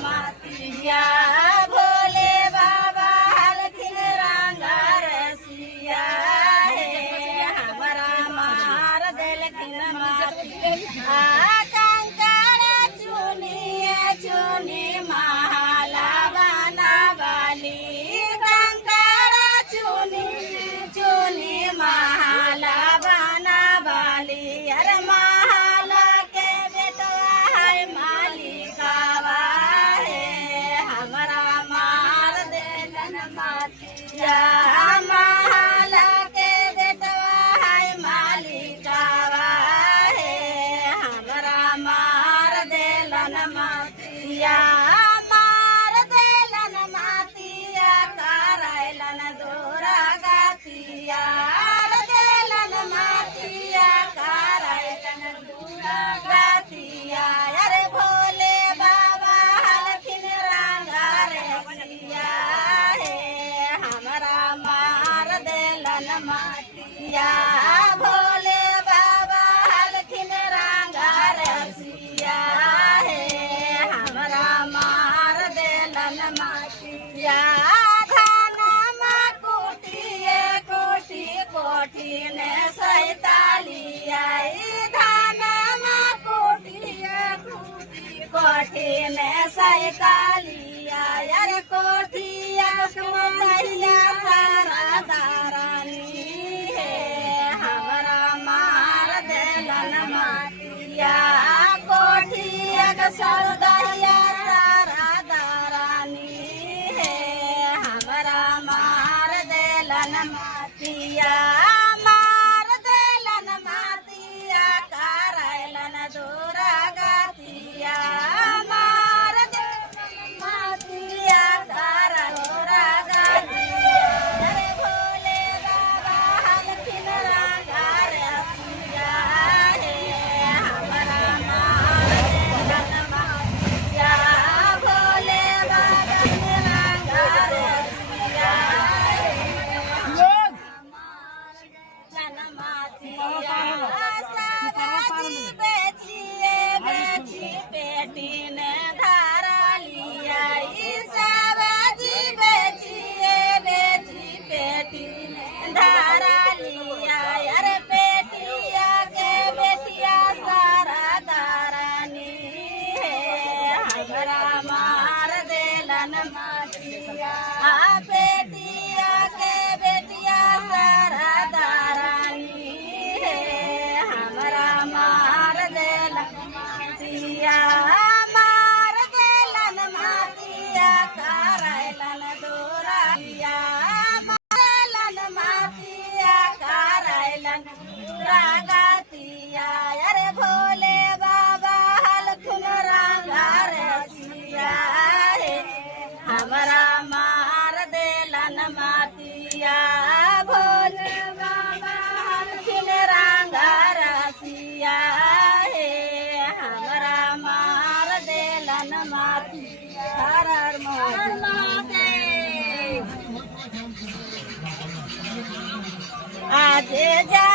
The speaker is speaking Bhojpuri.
मातिया भोले बाबा हलखिन रंगा रसिया हे हमरा मार देलखिन मातिया कंकड़ चुनिए चुनी माला बनावाली कंकड़ चुनी चुनी माला बनावाली अरे माला के बेटवा है मालिकावा है हमरा मार देलन मातिया माला के बेटवा है मालिकावा है हमरा मार देलन मातिया मार देलन मातिया करैलन दूरा गातिया देलन मातिया करैलन दूरा गातिया अरे भोले बाबा हलखिन रंगा रसिया हे हमरा मार देलन मातिया भोले बाबा हलखिन रंगा रसिया हे हमरा मार देलन मातिया धनमा कोटिए कोटि कोटि ने सैतालिया धनमा कोटिए कोटि कोटि ने सैतालिया अरे कोठिया कोठिया सारा दारानी हे हमरा मार देलन मातिया कोठिया सौदहिया सारा दारानी हे हमरा मार देलन मातिया मार देलन मातिया करैलन दूरा गातिया मार देलन मातिया कर दूरा गातिया अरे भोले बाबा हलखिन रंगा रसिया हे हमरा मार देलन मातिया भोले बाबा रंगा रसिया बेचिए बेची बेटी ने धारा लिया सब्जी बेचिए बेची बेटी ने धारा लिया अरे बेटिया के बेटिया सारा दारानी है हमरा मार देलन मातिया बेटिया के बेटिया सारा दारानी है हमरा मार देलन मातिया मार देलन मातिया करैलन दूराया मारलन मातिया करैलन दूरा गातिया अरे भोले बाबा हलखिन रंगा रसिया हे हमरा मार देलन मातिया भोले बाबा हलखिन रंगा रसिया हे हमरा मार देलन मातिया हर हर महादेव आज जा